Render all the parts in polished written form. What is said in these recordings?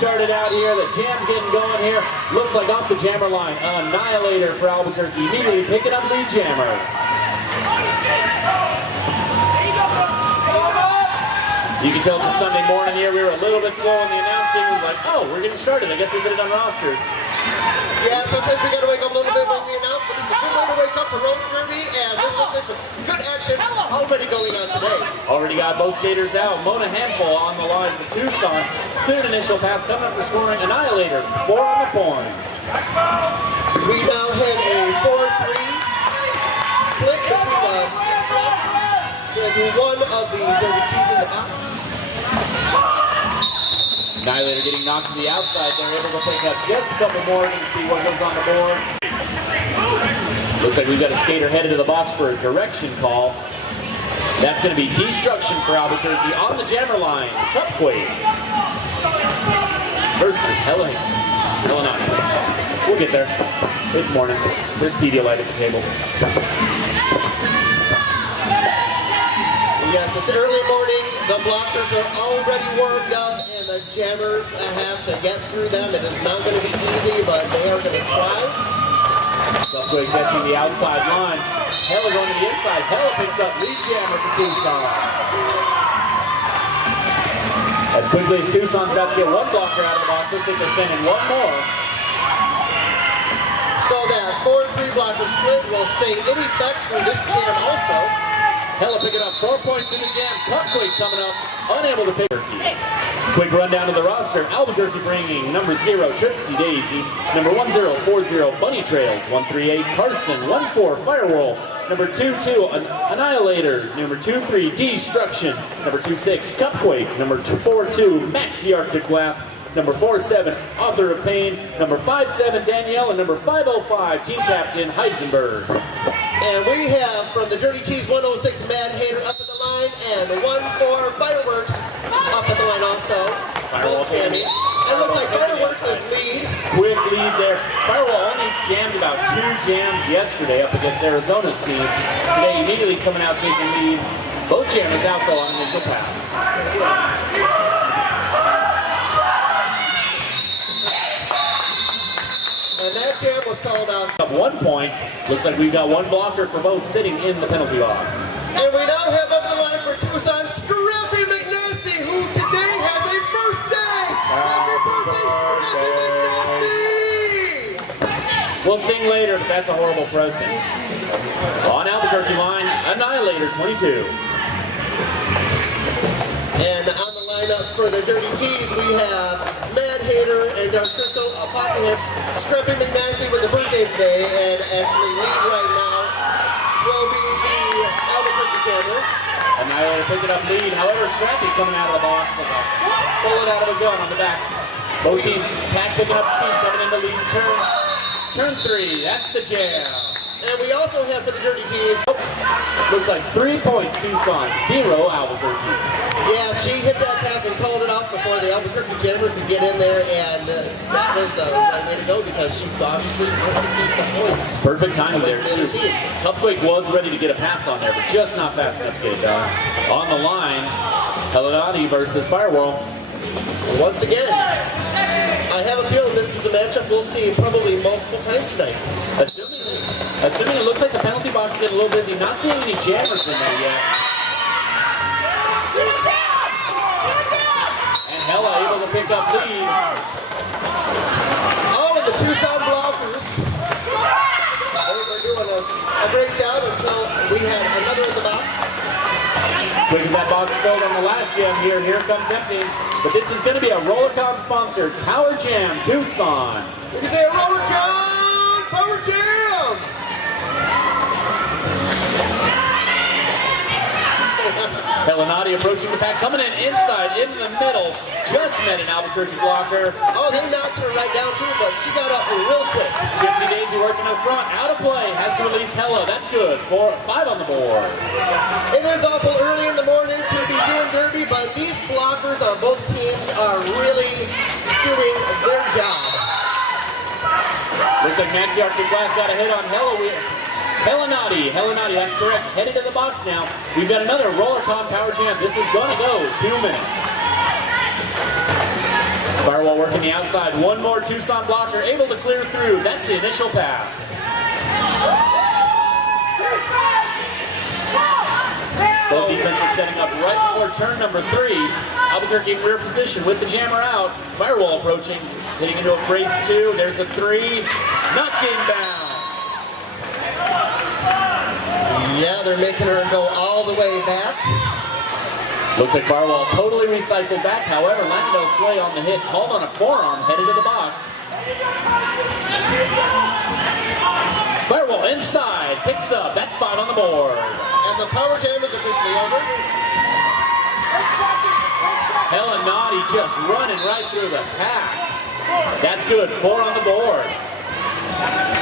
started out here. The jam's getting going here. Looks like off the jammer line. Annihilator for Albuquerque. Immediately picking up lead jammer. You can tell it's a Sunday morning here. We were a little bit slow on the announcing. It was like, oh, we're getting started. I guess we did it on rosters. Yeah, sometimes we got to wake up a little bit when we announce, but this is a good way to wake up for roller derby, and this looks like some good action already going on today. Already got both skaters out. Mona Handful on the line for Tucson. It's cleared initial pass coming up for scoring. Annihilator, 4 on the point. We now have a 4-3 split between the blocks. With one of the Derby T's in the box. Annihilator getting knocked to the outside. They're able to pick up just a couple more to see what goes on the board. Looks like we've got a skater headed to the box for a direction call. That's going to be destruction for Albuquerque on the jammer line. Cupquake versus Helena. We'll get there. It's morning. There's Pedialyte at the table. Yes, it's early morning. The blockers are already warmed up, and the jammers have to get through them. It is not going to be easy, but they are going to try. Cupquake testing the outside line. Hella going to the inside. Hella picks up lead jammer for Tucson. As quickly as Tucson's about to get one blocker out of the box, looks like they're sending one more. So that 4-3 blocker split will stay in effect for this jam also. Hella picking up 4 points in the jam. Cupquake coming up, unable to pick. Quick rundown of the roster. Albuquerque bringing number 0, Tripsy Daisy. Number 1040, Bunny Trails. 138, Carson. 14, Firewall. Number 22, Annihilator. Number 23, Destruction. Number 26, Cupquake. Number 42, Maxi Arctic Blast. Number 47, Author of Pain. Number 57, Danielle. And number 505, Team Captain Heisenberg. And we have from the Dirty T's 106 Mad Hater up at the line, and 14 Fireworks up at the line also. Both jamming. And it looks like Fireworks is lead. Quick lead there. Firewall only jammed about 2 jams yesterday up against Arizona's team. Today immediately coming out taking lead. Both jammers out though on initial pass. And that jam was called out. At 1 point, looks like we've got one blocker for both sitting in the penalty box. And we now have up the line for Tucson, Scrappy McNasty, who today has a birthday! Happy birthday, Scrappy McNasty! We'll sing later, but that's a horrible present. On Albuquerque line, Annihilator 22. And on the lineup for the Dirty T's, we have Mad Hater and Dark Crystal, Apocalypse, Scrappy McNasty with the birthday today, and actually lead right now will be the Albuquerque jammer. Annihilator picking up lead, however Scrappy coming out of the box like a bullet out of a gun on the back. Both teams picking up speed coming into lead turn. Turn 3, that's the jam. And we also have for the Dirty T's. Looks like 3 points, Tucson, 0 Albuquerque. Yeah, she hit that path and called it off before the Albuquerque jammer could get in there, and that was the right way to go because she obviously wants to keep the points. Perfect timing there, too. Cupquake was ready to get a pass on there, but just not fast enough to get it done. On the line, Helena versus Firewall. Once again, I have a feeling this is a matchup we'll see probably multiple times tonight. Assuming it looks like the penalty box is getting a little busy, not seeing any jammers in there yet. And Hella able to pick up lead. Oh, and the Tucson blockers. They were doing a great job until we had another in the box. As quick as that box filled on the last jam here comes empty. But this is going to be a Rollercon sponsored Power Jam Tucson. You can say a Rollercon Power Jam! Helenati approaching the pack, coming in inside, into the middle, just met an Albuquerque blocker. Oh, they knocked her right down too, but she got up real quick. Gypsy Daisy working up front, out of play, has to release Hella, that's good, 5 on the board. It is awful early in the morning to be doing derby, but these blockers on both teams are really doing their job. Looks like Maxi Arctic Glass got a hit on Hella. Helenati, that's correct. Headed to the box now. We've got another Rollercon Power Jam. This is going to go 2 minutes. Firewall working the outside. One more Tucson blocker able to clear through. That's the initial pass. Both defenses setting up right before turn number 3. Albuquerque in rear position with the jammer out. Firewall approaching, hitting into a brace 2. There's a 3. Knocked inbounds. Yeah, they're making her go all the way back. Looks like Firewall totally recycled back. However, Lando Slay on the hit, called on a forearm, headed to the box. Firewall inside, picks up. That's 5 on the board. And the power jam is officially over. Helen Naughty just running right through the pack. That's good, 4 on the board.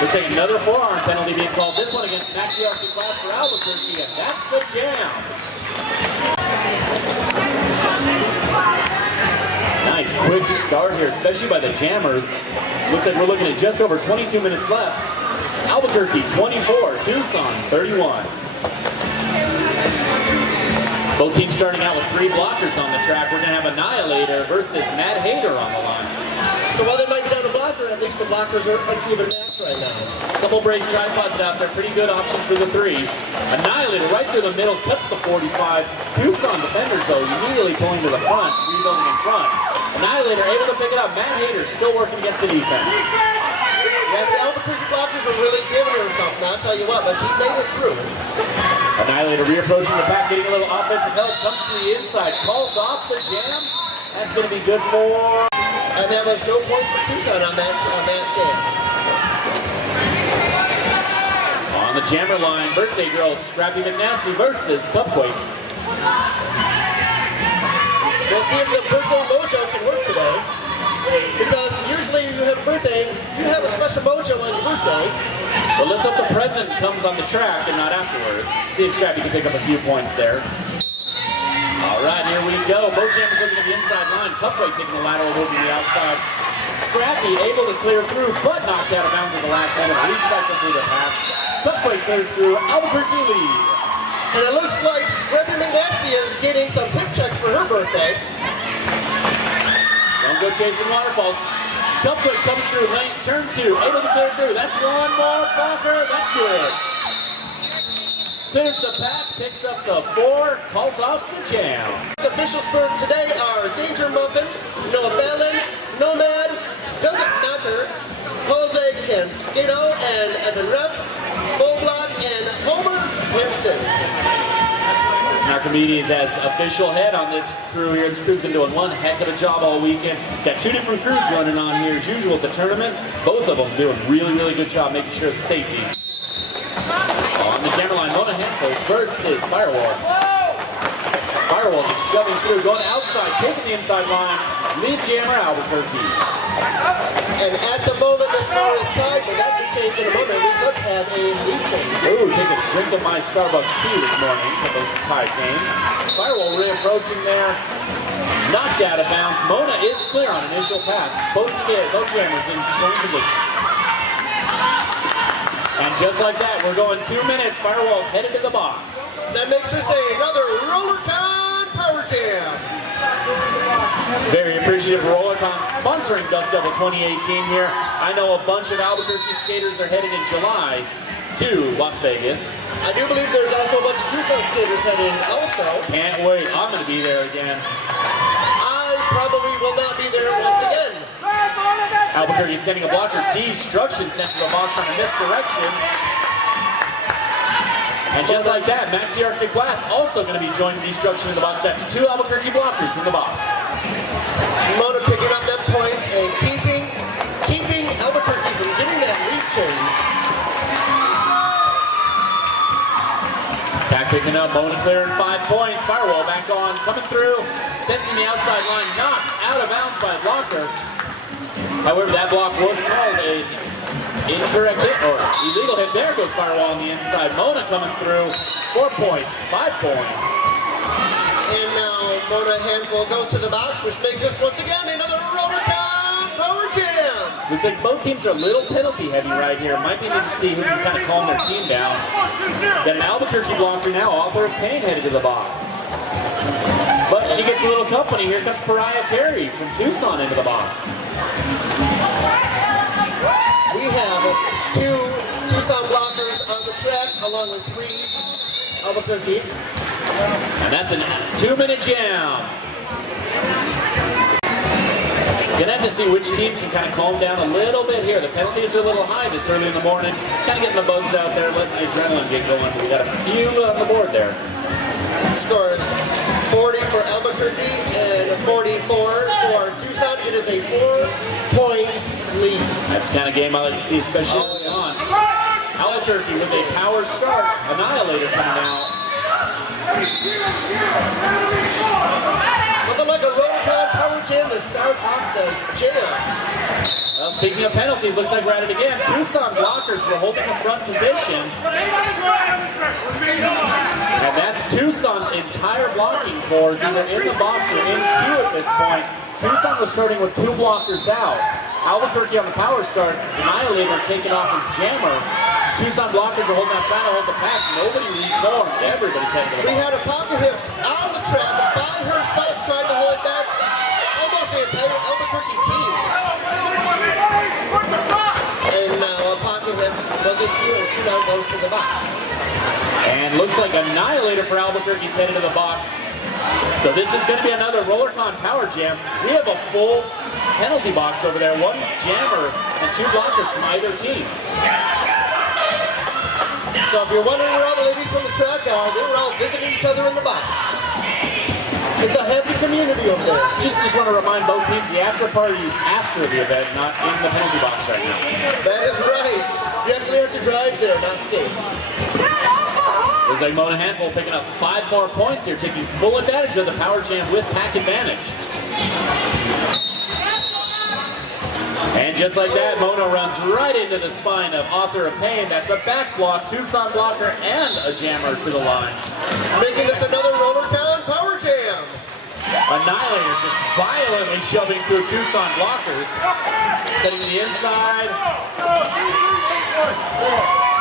Looks like another forearm penalty being called. This one against Maxiarchy class for Albuquerque, and that's the jam. Nice quick start here, especially by the jammers. Looks like we're looking at just over 22 minutes left. Albuquerque 24, Tucson 31. Both teams starting out with 3 blockers on the track. We're going to have Annihilator versus Mad Hater on the line. So while they might be down the blocker, at least the blockers are an even match right now. Couple brace tripods out there, pretty good options for the 3. Annihilator right through the middle, cuts the 45. Tucson defenders though, immediately pulling to the front, rebuilding in front. Annihilator able to pick it up. Mad Hater still working against the defense. Yeah, the Albuquerque blockers are really giving her something, I'll tell you what, but she made it through. Annihilator reapproaching the pack, getting a little offensive help, comes to the inside, calls off the jam. That's going to be good for... And there was no points for Tucson on that jam. On the jammer line, Birthday Girl Scrappy McNasty versus Cupquake. We'll see if the birthday mojo can work today. Because usually you have a birthday, you have a special mojo on your birthday. Well, let's hope the present comes on the track and not afterwards. See if Scrappy can pick up a few points there. All right, here we go. Both jammers looking at the inside line. Cupquake taking the lateral move to the outside. Scrappy able to clear through, but knocked out of bounds at the last minute. Recycled through the pass. Cupquake clears through. Albuquerque lead. And it looks like Scrappy McNasty is getting some pip checks for her birthday. Don't go chasing waterfalls. Cupquake coming through lane, turn 2, able to clear through. That's one more blocker. That's good. Clears the pack, picks up the 4, calls off the jam. Officials for today are Danger Muffin, Noah Ballin, Nomad, Doesn't Matter, Jose Canscato, and Evan Rupp, Full Block, and Homer Himpson. Snarkomedes has official head on this crew here. This crew's been doing one heck of a job all weekend. Got 2 different crews running on here as usual at the tournament. Both of them doing really, really good job making sure it's safety. On the jammer line, Mona Handful versus Firewall. Firewall just shoving through, going outside, taking the inside line. Lead jammer Albuquerque. And at the moment, the score is tied, but that could change in a moment. We could have a lead change. Ooh, take a drink of my Starbucks tea this morning for the tie game. Firewall reapproaching there. Knocked out of bounds. Mona is clear on initial pass. Both jammers in strong position. And just like that, we're going 2 minutes. Firewall's headed to the box. That makes this another RollerCon Power Jam. Very appreciative of RollerCon sponsoring Dust Devil 2018 here. I know a bunch of Albuquerque skaters are headed in July to Las Vegas. I do believe there's also a bunch of Tucson skaters heading also. Can't wait. I'm going to be there again. I probably will not be there once again. Albuquerque sending a blocker. Destruction sent to the box on a misdirection. And just like that, Maxiarchy Glass also going to be joining Destruction in the box. That's 2 Albuquerque blockers in the box. Mona picking up them points and keeping Albuquerque from getting that lead change. Back picking up, Mona clearing 5 points. Firewall back on, coming through, testing the outside line, knocked out of bounds by a blocker. However, that block was called a incorrect hit, or illegal hit. There goes Firewall on the inside. Mona coming through, 4 points, 5 points. And now Mona Handful goes to the box, which makes us once again another RollerCon Power Jam. Looks like both teams are a little penalty heavy right here. Might be need to see who can kind of calm their team down. Got an Albuquerque blocker now, Author of Pain headed to the box. But she gets a little company. Here comes Pariah Carey from Tucson into the box. We have 2 Tucson blockers on the track, along with 3 Albuquerque. And that's a 2-minute jam. Gonna have to see which team can kind of calm down a little bit here. The penalties are a little high this early in the morning. Kind of getting the bugs out there, letting the adrenaline get going. We got a few on the board there. Scores 40 for Albuquerque and 44 for Tucson. It is a 4-point lead. That's the kind of game I like to see, especially early on. Albuquerque with a power start. Annihilator coming out. Looking like a Rotocon power jam to start off the jam. Well, speaking of penalties, looks like we're at it again. Tucson blockers were holding the front position. And that's Tucson's entire blocking cores, either in the box or in queue at this point. Tucson was starting with 2 blockers out. Albuquerque on the power start, Annihilator taking off his jammer. Tucson blockers are holding out, trying to hold the pack. Nobody reformed. Everybody's heading to the box. We had a Apocalypse on the track by herself, trying to hold back almost the entire Albuquerque team. And now Apocalypse wasn't here, and shootout goes to the box. And looks like Annihilator for Albuquerque's headed to the box. So this is going to be another RollerCon Power Jam. We have a full penalty box over there. 1 jammer and 2 blockers from either team. So if you're wondering where all the ladies from the track are, they were all visiting each other in the box. It's a happy community over there. Just want to remind both teams the after party is after the event, not in the penalty box right now. That is right. You actually have to drive there, not skate. Looks like Mona Handful picking up 5 more points here, taking full advantage of the Power Jam with pack advantage. And just like that, Mona runs right into the spine of Author of Pain. That's a back block, Tucson blocker, and a jammer to the line. Making this another RollerCon Power Jam. Annihilator just violently shoving through Tucson blockers. Cutting the inside.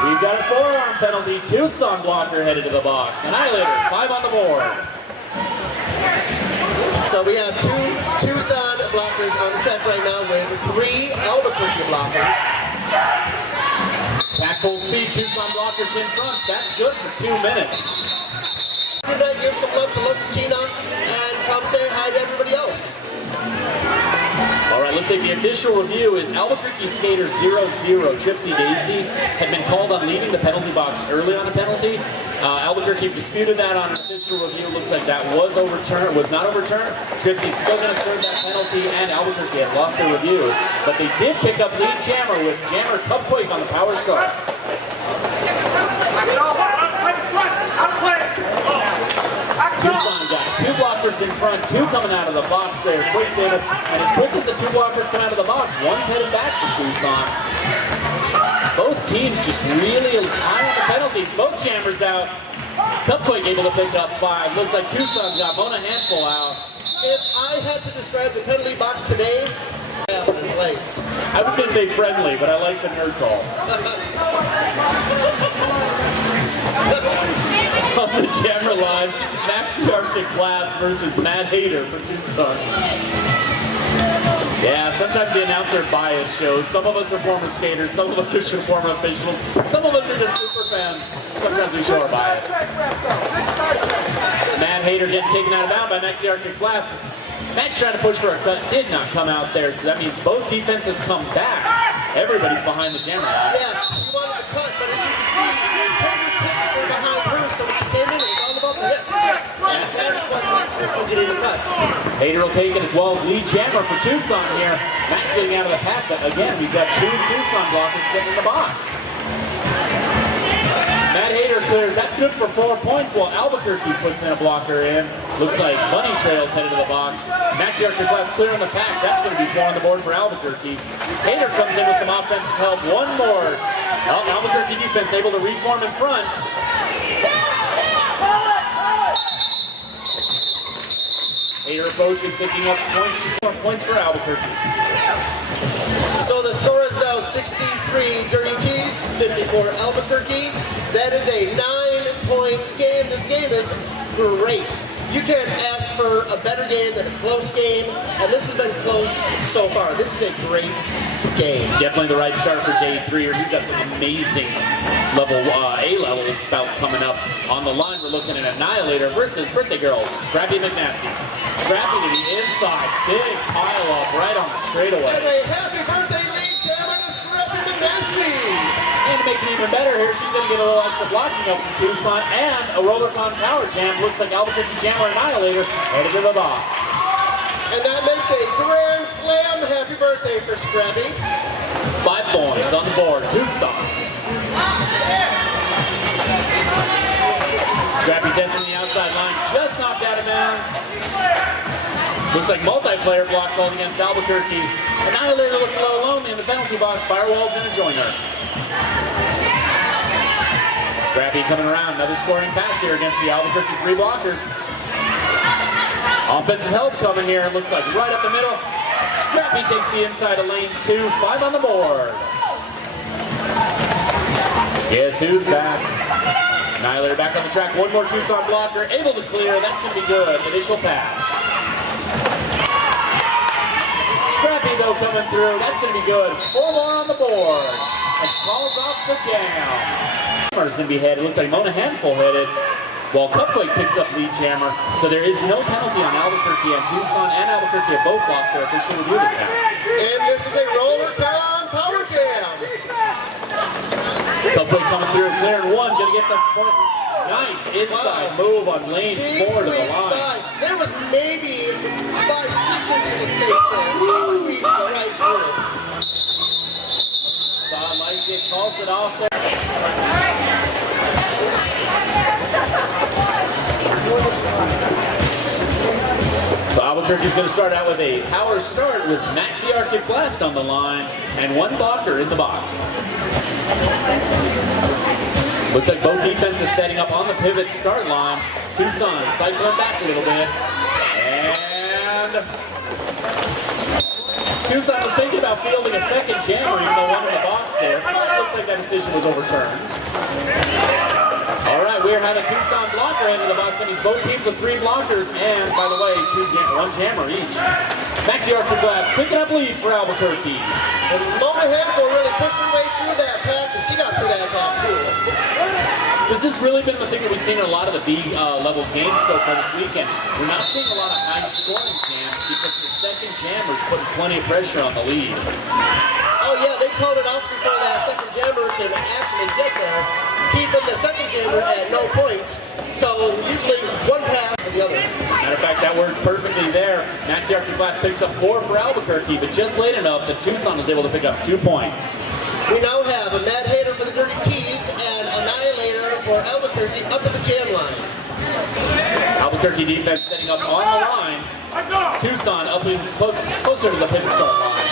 We've got a 4-arm penalty. Tucson blocker headed to the box. Annihilator, 5 on the board. So we have 2 Tucson blockers on the track right now with 3 Albuquerque blockers. Back full speed, Tucson blockers in front. That's good for 2 minutes. Good night, give some love to Tina and come say hi to everybody else. All right, looks like the official review is Albuquerque skater 0-0, Tripsy Daisy, had been called on leaving the penalty box early on a penalty. Albuquerque disputed that on an official review. Looks like that was not overturned. Tripsy's still going to serve that penalty, and Albuquerque has lost their review. But they did pick up lead jammer with jammer Cupquake on the power start. Tucson got 2 blockers in front, 2 coming out of the box there. Quick save it. And as quick as the 2 blockers come out of the box, one's heading back for Tucson. Both teams just really high on the penalties. Both jammers out. Cupquake able to pick up 5. Looks like Tucson's got Mona Handful out. If I had to describe the penalty box today, I have in place. I was going to say friendly, but I like the nerd call. On the jammer line, Maxi Arctic Glass versus Matt Hader for Tucson. Yeah, sometimes the announcer bias shows. Some of us are former skaters, some of us are former officials, some of us are just super fans. Sometimes we show our bias. Matt Hader getting taken out of bounds by Maxi Arctic Glass. Max trying to push for a cut, did not come out there, so that means both defenses come back. Everybody's behind the jammer. Yeah, she wanted the cut, but as you can see, Hader's hips were behind her, so when she came in, it was all about the hips. And that is what kept her from getting the cut. Hader will take it as well as lead jammer for Tucson here. Max getting out of the pack, but again, we've got 2 Tucson blockers sitting in the box. Matt Hader clears, that's good for 4 points, while Albuquerque puts in a blocker in. Looks like Bunny Trail's headed to the box. Maxi Arctic Glass clearing the pack, that's going to be 4 on the board for Albuquerque. Hader comes in with some offensive help, 1 more. Albuquerque defense able to reform in front. Hader approaching, picking up points for Albuquerque. So the score is now 63 Dirty T's, 54 Albuquerque. That is a 9-point game. This game is great. You can't ask for a better game than a close game, and this has been close so far. This is a great game. Definitely the right start for day 3. You've got some amazing A-level bouts coming up. On the line, we're looking at Annihilator versus Birthday Girl, Scrappy McNasty. Scrappy to the inside, big pile up right on the straightaway. And a happy birthday lead jammer to Scrappy McNasty. And to make it even better here, she's going to get a little extra blocking up from Tucson and a Rollercon Power Jam. Looks like Albuquerque Jammer Annihilator headed to the box. And that makes a grand slam happy birthday for Scrappy. 5 points on the board, Tucson. Scrappy testing the outside line, just knocked out of bounds. Looks like multiplayer block called against Albuquerque. Annihilator looked a little lonely in the penalty box. Firewall's going to join her. Scrappy coming around, another scoring pass here against the Albuquerque 3 blockers. Offensive help coming here, it looks like right up the middle. Scrappy takes the inside of lane 2, 5 on the board. Guess who's back? Annihilator back on the track, one more Tucson blocker, able to clear, that's going to be good. Initial pass. Scrappy though coming through, that's going to be good. 4 more on the board. And she calls off the jam. Jammer is going to be headed, looks like Mona Handful headed, while Cupquake picks up lead jammer. So there is no penalty on Albuquerque, and Tucson and Albuquerque have both lost their official review this half. And this is a Rollercon Power Jam. Cupquake coming through, clearing 1, gonna get the point. Nice inside move on lane 4 to the line. By. There was maybe 5-6 inches of space there. She squeezed the right through. Saw like it, calls it off there. So Albuquerque's going to start out with a power start with Maxi Arctic Blast on the line and 1 blocker in the box. Looks like both defenses setting up on the pivot start line. Tucson cycling back a little bit. And Tucson was thinking about fielding a second jammer, even though 1 in the box there. But it looks like that decision was overturned. All right, we're having Tucson blocker into the box. That means both teams with 3 blockers, and by the way, 1 jammer each. Maxi Arctic Blast picking up lead for Albuquerque. And Mona Handful really pushed her way through that pack, and she got through that pack too. This has really been the thing that we've seen in a lot of the B-level games so far this weekend. We're not seeing a lot of high-scoring jams because the second jammer's putting plenty of pressure on the lead. Oh yeah, they called it off before that second jammer can actually get there, keeping the second jammer at no points. So usually 1 pass for the other. Matter of fact, that works perfectly there. Maxi Arctic Blast picks up 4 for Albuquerque, but just late enough that Tucson was able to pick up 2 points. We now have a Mad Hater for the Dirty Tees and Annihilator for Albuquerque up at the jam line. Albuquerque defense setting up on the line. Tucson up closer to the pivot start line.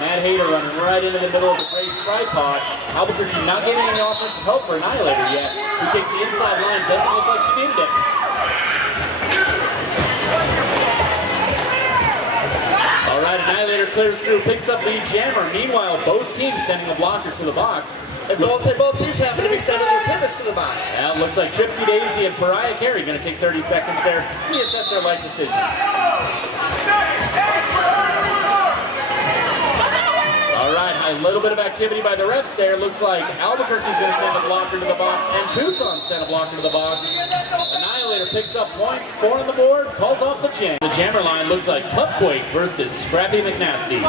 Mad Hater running right into the middle of the race tripod. Albuquerque not getting any offensive help for Annihilator yet. Who takes the inside line, doesn't look like she needed it. All right, Annihilator clears through, picks up lead jammer. Meanwhile, both teams sending a blocker to the box. And both teams happen to be sending their pivots to the box. Now it looks like Gypsy Daisy and Pariah Carey going to take 30 seconds there. Let me assess their life decisions. All right, a little bit of activity by the refs there. Looks like Albuquerque's going to send a blocker to the box, and Tucson sent a blocker to the box. Annihilator picks up points, 4 on the board, calls off the jam. The jammer line looks like Cupquake versus Scrappy McNasty.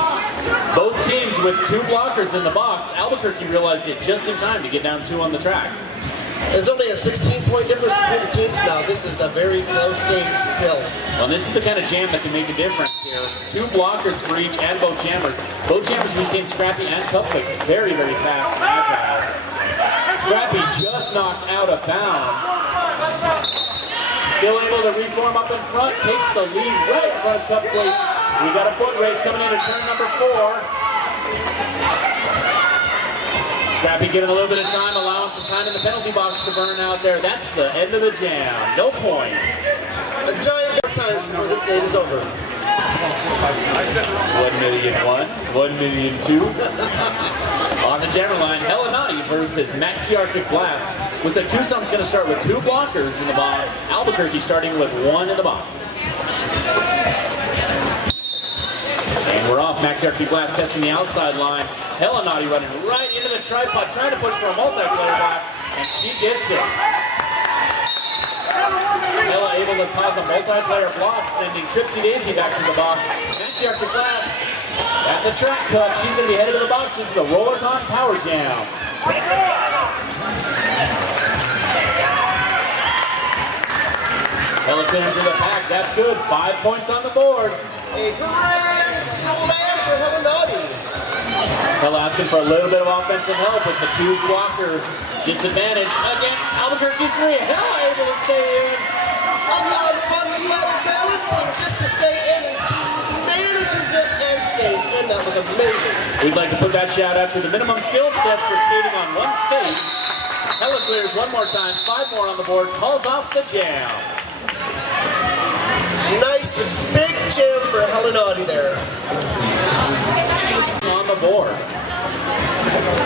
Both teams with 2 blockers in the box. Albuquerque realized it just in time to get down 2 on the track. There's only a 16-point difference between the teams now. This is a very close game still. Well, this is the kind of jam that can make a difference here. 2 blockers for each and both jammers. Both jammers we've seen Scrappy and Cupquake very, very fast and agile. Scrappy just knocked out of bounds. Still able to reform up in front, takes the lead right in front of Cupquake. We got a foot race coming into turn number 4. Scrappy getting a little bit of time, allowing some time in the penalty box to burn out there. That's the end of the jam. No points. A giant more times before this game is over. 1,000,001, 1,000,002. On the jammer line, Hellenati versus Maxi Arctic Blast. Looks like Tucson's going to start with 2 blockers in the box. Albuquerque starting with 1 in the box. And we're off. Maxi Arctic Blast testing the outside line. Hellenati running right into the tripod, trying to push for a multiplayer back, and she gets it. Hella able to cause a multiplayer block, sending Tripsy Daisy back to the box. Maxi Arctic Blast, that's a track cut. She's going to be headed to the box. This is a roller con power jam. Hella clear into the pack. That's good. 5 points on the board. A grand slam for Hellenati. Hella asking for a little bit of offensive help with the 2 blocker disadvantage against Albuquerque's 3. Hella able to stay in. Balancing just to stay in, and she manages it and stays in. That was amazing. We'd like to put that shout out to the minimum skills test for skating on 1 skate. Hella clears 1 more time, 5 more on the board, calls off the jam. Nice big jam for Hellenati there. On the board.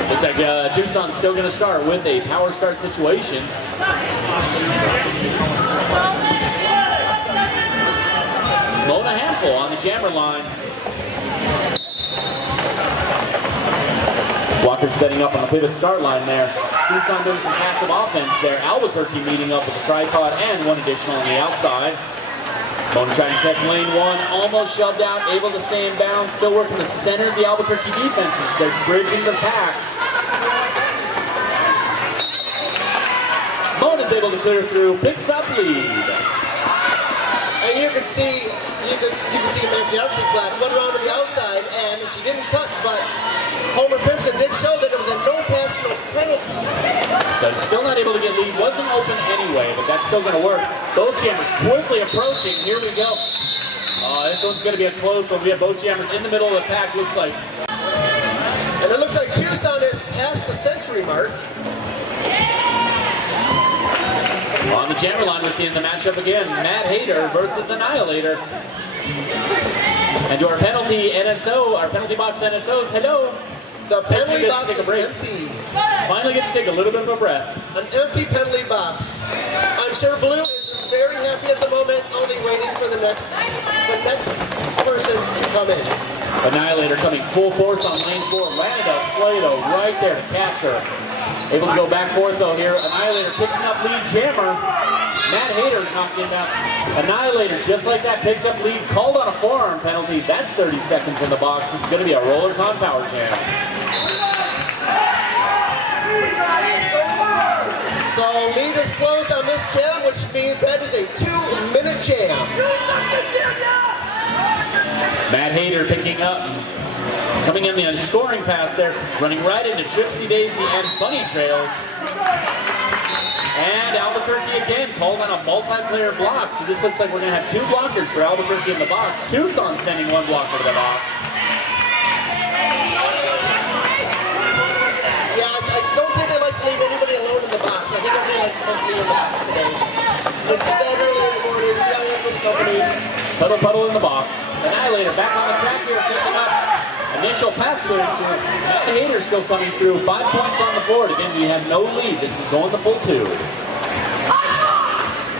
Looks like Tucson's still going to start with a power start situation. Mona Handful on the jammer line. Walker setting up on the pivot start line there. Tucson doing some passive offense there. Albuquerque meeting up with a tripod and 1 additional on the outside. Mona trying to test lane 1, almost shoved out, able to stay in bounds, still working the center of the Albuquerque defenses. They're bridging the pack. Mona's able to clear through, picks up lead. And you can see Maxi Arctic Black went around to the outside, and she didn't cut, but Homer Pimpson did show that it was a no pass, no penalty. So still not able to get lead. Wasn't open anyway, but that's still going to work. Both jammers quickly approaching. Here we go. This one's going to be a close one. We have both jammers in the middle of the pack, looks like. And it looks like Tucson has passed the century mark. On the jammer line, we're seeing the matchup again. Mad Hater versus Annihilator. And to our penalty NSO, our penalty box NSOs, hello. The penalty box is empty. Finally get to take a little bit of a breath. An empty penalty box. I'm sure Blue is very happy at the moment, only waiting for the next person to come in. Annihilator coming full force on lane 4. Landed a Slato right there to catch her. Able to go back forth though here. Annihilator picking up lead jammer. Mad Hater knocked him down. Annihilator just like that picked up lead. Called on a forearm penalty. That's 30 seconds in the box. This is going to be a roller con power jam. So lead is closed on this jam, which means that is a 2-minute jam. Mad Hater picking up. Coming in the scoring pass there, running right into Tripsy Daisy and Bunny Trails. And Albuquerque again called on a multiplayer block. So this looks like we're going to have 2 blockers for Albuquerque in the box. Tucson sending 1 blocker to the box. Yeah, I don't think they like to leave anybody alone in the box. I think everybody likes company in the box today. It's that early in the morning, you gotta have some company. Puddle in the box. Annihilator back on the track here, picking up. Initial pass clearing through. Mad Hater still coming through. 5 points on the board. Again, we have no lead. This is going to full 2.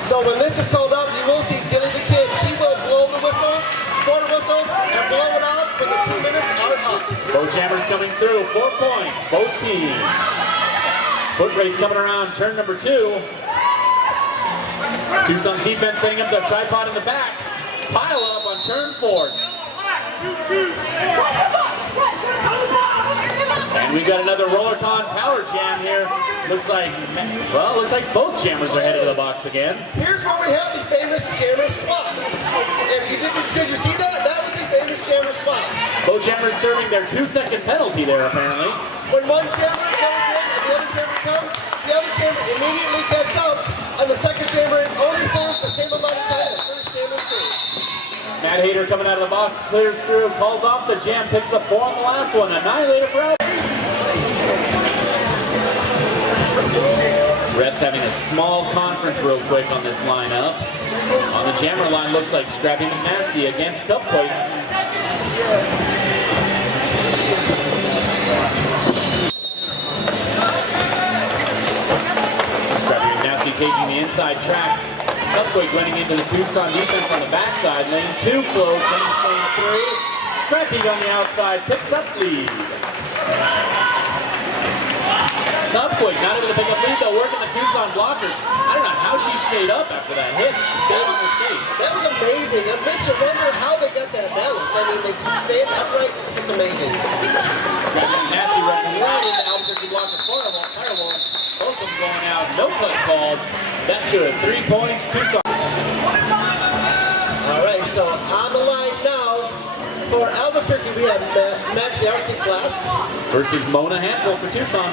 So when this is called up, you will see Gilly the Kid. She will blow the whistle, quarter whistles, and blow it out when the 2 minutes are up. Both jammers coming through. 4 points, both teams. Foot race coming around, turn number 2. Tucson's defense setting up the tripod in the back. Pile up on turn 4. And we've got another RollerCon power jam here. Looks like both jammers are headed to the box again. Here's where we have the famous jammer swap. If you did you see that? That was the famous jammer swap. Both jammers serving their 2-second penalty there, apparently. When one jammer comes in and the other jammer comes, the other jammer immediately gets out, and the second jammer only serves the same amount of time as first jammer serves. Mad Hater coming out of the box, clears through, calls off the jam, picks up 4 on the last one. Annihilator for out. Refs having a small conference real quick on this lineup. On the jammer line, looks like Scrappy McNasty against Cupquake. inside track. Cupquake running into the Tucson defense on the backside. Lane 2 closed, lane 3. Scrappy on the outside, picks up lead. Cupquake not able to pick up lead though, working the Tucson blockers. I don't know how she stayed up after that hit. She stayed on her skates. That was amazing. It makes you wonder how they got that balance. I mean, they stand upright. It's amazing. Nasty running right into Albuquerque blocker Firewall. Both of them going out. No cut called. That's good. 3 points, Tucson. All right, so on the line now for Albuquerque, we have Max the Arctic Blast versus Mona Handful for Tucson.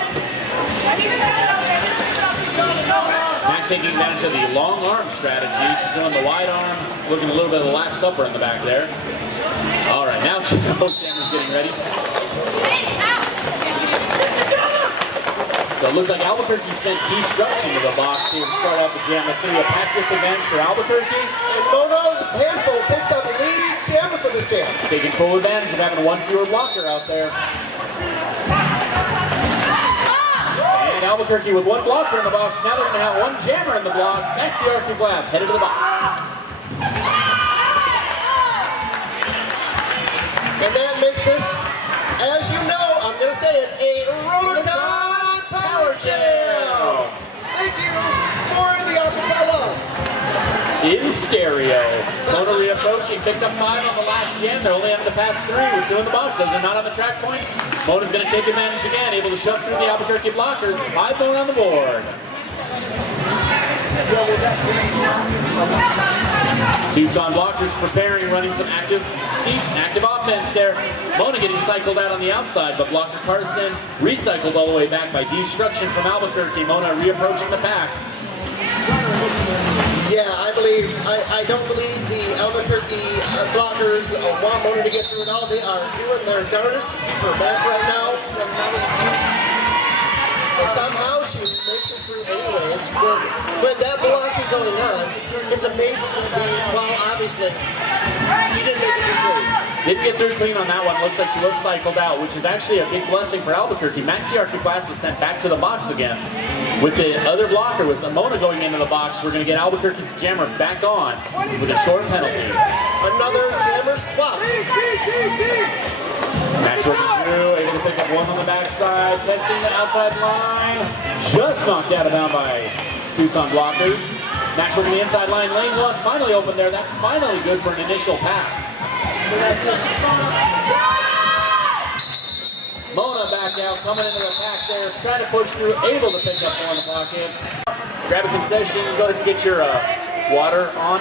Max taking advantage of the long arm strategy. She's doing the wide arms, looking a little bit of the Last Supper in the back there. All right, now Coach Jammer's getting ready. So it looks like Albuquerque sent destruction to the box here to start out the jam. It's going to be a pack disadvantage for Albuquerque. And Mona Handful picks up the lead jammer for this jam. Taking full advantage of having one fewer blocker out there. And Albuquerque with one blocker in the box. Now they're going to have one jammer in the blocks. That's the Arctic Blast headed to the box. And that makes this, as you know, I'm going to say it, a roller power jam. Thank you for the acapella. In stereo. Mona reapproaching, picked up 5 on the last jam. They're only having to pass 3 with 2 in the box. Those are not on the track points. Mona's going to take advantage again, able to shove through the Albuquerque blockers. 5 more on the board. Tucson blockers preparing, running some active offense there. Mona getting cycled out on the outside, but blocker Carson recycled all the way back by destruction from Albuquerque. Mona reapproaching the pack. Yeah, I don't believe the Albuquerque blockers want Mona to get through it all. They are doing their darndest to keep her back right now. But somehow she makes it through anyways. With that blocking going on, it's amazing that these, well, obviously, she didn't make it through clean. Didn't get through clean on that one. Looks like she was cycled out, which is actually a big blessing for Albuquerque. Max the Arctic Blast is sent back to the box again. With the other blocker, with Mona going into the box, we're going to get Albuquerque's jammer back on with a short penalty. Another jammer swap. Max working through, able to pick up 1 on the backside, testing the outside line. Just knocked out of bounds by Tucson blockers. Max working the inside line, lane 1 finally open there. That's finally good for an initial pass. Mona back out, coming into the pack there, trying to push through, able to pick up 4 in the pocket. Grab a concession, go ahead and get your water on.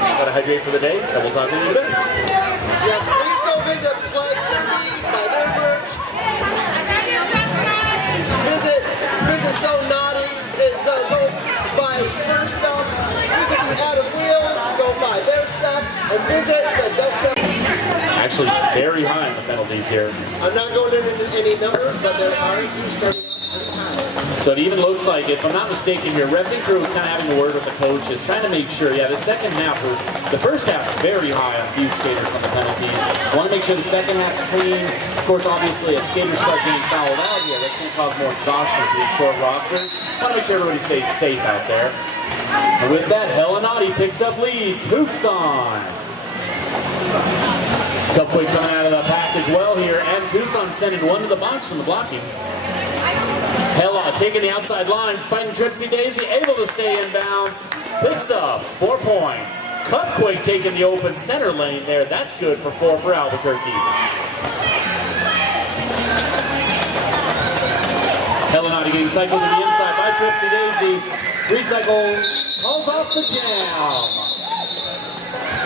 Got to hydrate for the day, and we'll talk to you in a bit. Yes, please go visit Plug 30 by their merch. Visit So Naughty, go buy her stuff. Visit the Adam Wheels, go buy their stuff, and visit the Dust Up. Actually, very high on the penalties here. I'm not going into any numbers, but there are a few starting out pretty high. So it even looks like, if I'm not mistaken here, Rep and Crew is kind of having a word with the coaches, trying to make sure, the second half, the first half, very high on few skaters on the penalties. Want to make sure the second half's clean. Of course, obviously, as skaters start getting fouled out here, that's going to cause more exhaustion for these short rosters. Want to make sure everybody stays safe out there. And with that, Helenati picks up lead, Tucson. Cupquake coming out of the pack as well here, and Tucson sending 1 to the box from the blocking. Hella taking the outside line, fighting Tripsy Daisy, able to stay in bounds, picks up 4 points. Cupquake taking the open center lane there, that's good for 4 for Albuquerque. Helenati getting cycled to the inside by Tripsy Daisy. Recycle calls off the jam.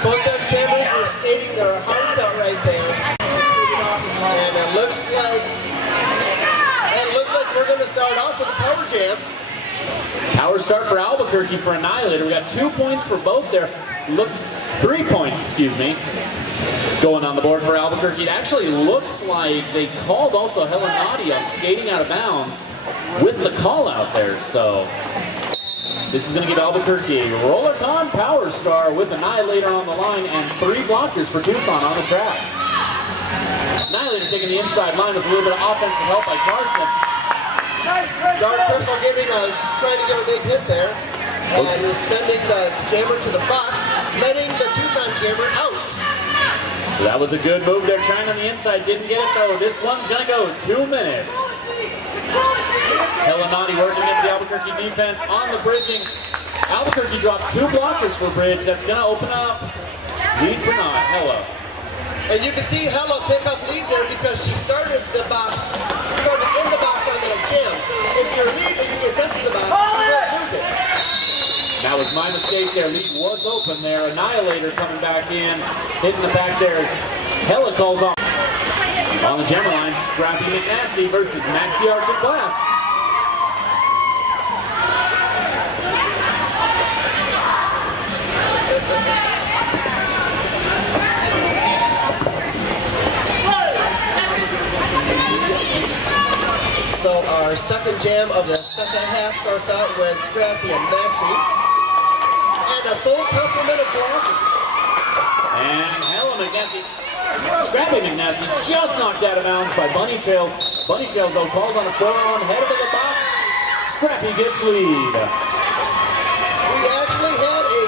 Both them jammers were skating their hearts out right there. And it looks like we're going to start off with a power jam. Power start for Albuquerque for Annihilator. We got 2 points for both there. 3 points, excuse me, going on the board for Albuquerque. It actually looks like they called also Helenati on skating out of bounds with the call out there. So this is going to give Albuquerque a Rollercon Power Star with Annihilator on the line and 3 blockers for Tucson on the track. Annihilator taking the inside line with a little bit of offensive help by Carson. Dark Crystal trying to give a big hit there. and sending the jammer to the box, letting the Tucson jammer out. So that was a good move there, trying on the inside, didn't get it though. This one's gonna go 2 minutes. Hellanati working against the Albuquerque defense on the bridging. Albuquerque dropped 2 blockers for bridge. That's gonna open up lead for not Hella. And you can see Hella pick up lead there because she started in the box on the jam. If you're lead and you get sent to the box, you won't lose it. That was my mistake there. Lead was open there. Annihilator coming back in, hitting the back there. Hella calls off. On the jammer line, Scrappy McNasty versus Maxi Arctic Blast. So our second jam of the second half starts out with Scrappy and Maxi. And a full complement of blockers. And Hella McNasty, Scrappy McNasty just knocked out of bounds by Bunny Trails. Bunny Trails though called on a forearm, headed to the box. Scrappy gets lead. We actually had a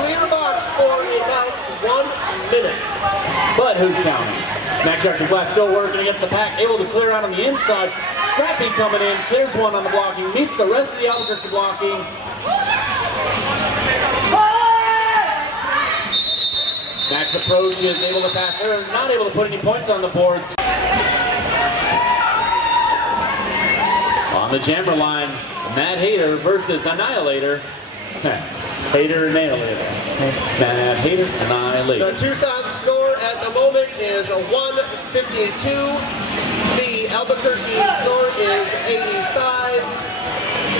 clear box for about 1 minute. But who's counting? Max Arctic Blast still working against the pack, able to clear out on the inside. Scrappy coming in, clears one on the blocking, meets the rest of the Albuquerque blocking. Max approaches, able to pass her, not able to put any points on the boards. On the jammer line, Mad Hater versus Annihilator. Hater, Annihilator. Mad Hater, Annihilator. The Tucson score at the moment is 152. The Albuquerque score is 85.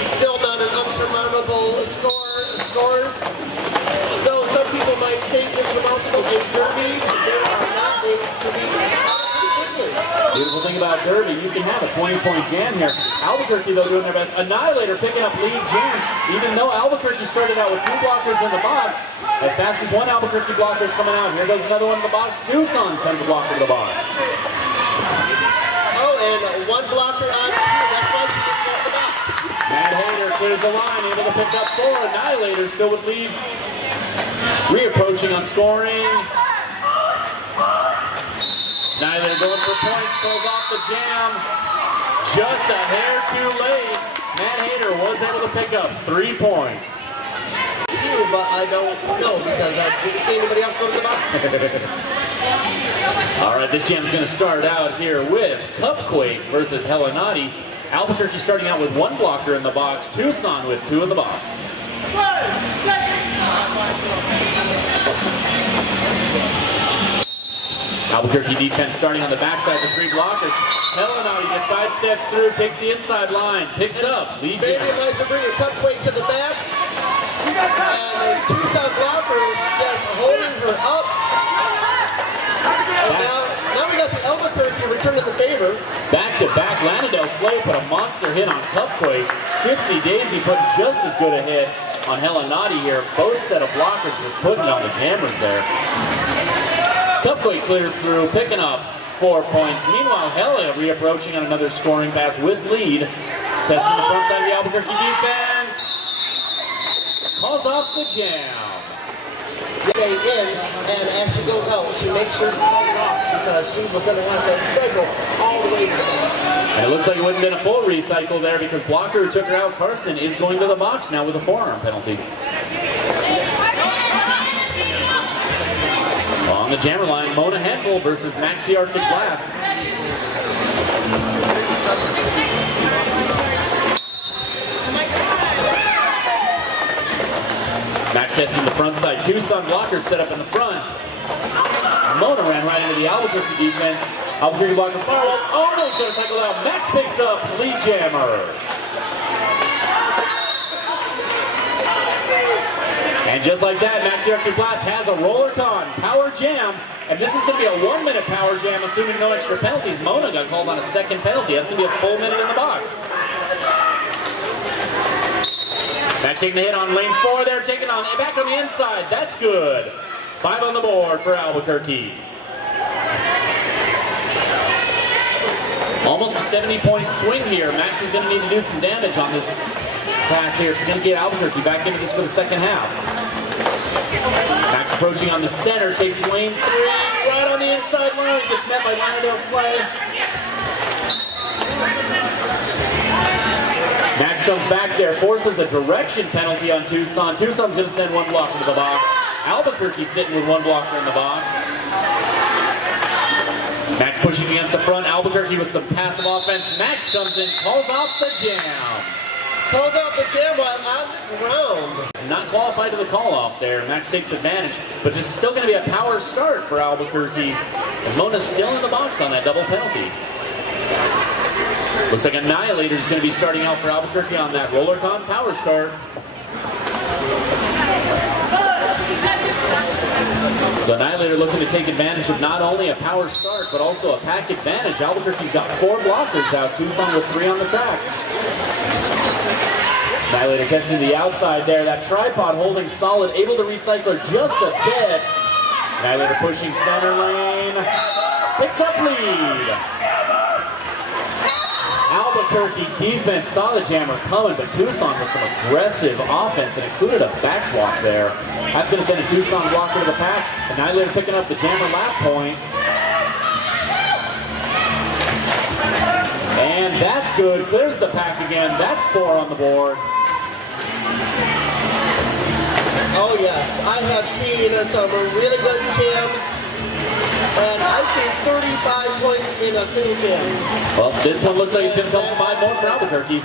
Still not an unsurmountable scores. Though some people might think insurmountable in Derby, they are not. They can be pretty quickly. Beautiful thing about Derby, you can have a 20-point jam here. Albuquerque, though, doing their best. Annihilator picking up lead jam, even though Albuquerque started out with 2 blockers in the box. As fast as 1 Albuquerque blocker is coming out. Here goes another one in the box. Tucson sends a blocker to the box. Oh, and 1 blocker on here. That's why she didn't get the box. Mad Hater clears the line, able to pick up 4. Annihilator still with lead. Reapproaching on scoring. Annihilator going for points, calls off the jam. Just a hair too late. Mad Hater was able to pick up 3 points. But I don't know because I didn't see anybody else go to the box. All right, this jam's going to start out here with Cupquake versus Hellanati. Albuquerque starting out with 1 blocker in the box. Tucson with 2 in the box. Albuquerque defense starting on the backside with 3 blockers. Hellanati just sidesteps through, takes the inside line, picks up lead Maybe jam. nice to bring your Cupquake to the back. And then Tucson blockers just holding her up. And now we got the Albuquerque returning the favor. Back-to-back, Lanadell Slay put a monster hit on Cupquake. Gypsy Daisy putting just as good a hit on Hellanati here. Both set of blockers just putting on the jammers there. Cupquake clears through, picking up 4 points. Meanwhile, Hella reapproaching on another scoring pass with lead. Testing the front side of the Albuquerque defense. Calls off the jam. Stay in, and as she goes out, she makes sure to cut it off because she was going to have to cycle all the way to the box. And it looks like it wouldn't have been a full recycle there because blocker who took her out, Carson, is going to the box now with a forearm penalty. On the jammer line, Mona Henkel versus Maxi Arctic Blast. Max testing the front side. Tucson blockers set up in the front. Mona ran right into the Albuquerque defense. Albuquerque blocker firewall. Almost going to cycle out. Max picks up lead jammer. And just like that, Maxi Arctic Blast has a roller con power jam. And this is going to be a 1-minute power jam, assuming no extra penalties. Mona got called on a second penalty. That's going to be a full minute in the box. Max taking the hit on lane 4 there, taking on back on the inside. That's good. 5 on the board for Albuquerque. Almost a 70-point swing here. Max is going to need to do some damage on this pass here to get Albuquerque back into this for the second half. Max approaching on the center, takes lane 3, right on the inside line, gets met by Lionel Slay. Max comes back there, forces a direction penalty on Tucson. Tucson's going to send one blocker to the box. Albuquerque sitting with one blocker in the box. Max pushing against the front. Albuquerque with some passive offense. Max comes in, calls off the jam. Calls off the jam while on the ground. Not qualified to the call-off there. Max takes advantage, but this is still going to be a power start for Albuquerque as Mona's still in the box on that double penalty. Looks like Annihilator is going to be starting out for Albuquerque on that RollerCon power start. So Annihilator looking to take advantage of not only a power start, but also a pack advantage. Albuquerque's got 4 blockers out, Tucson with 3 on the track. Annihilator testing the outside there. That tripod holding solid, able to recycle just a bit. Annihilator pushing center lane. Picks up lead. Albuquerque defense saw the jammer coming, but Tucson with some aggressive offense and included a back walk there. That's going to send a Tucson blocker to the pack. Annihilator picking up the jammer lap point. And that's good. Clears the pack again. That's 4 on the board. Oh yes, I have seen some really good jams, and I've seen 35 points in a single jam. Well, this one looks like it's going to come 5 more for Albuquerque.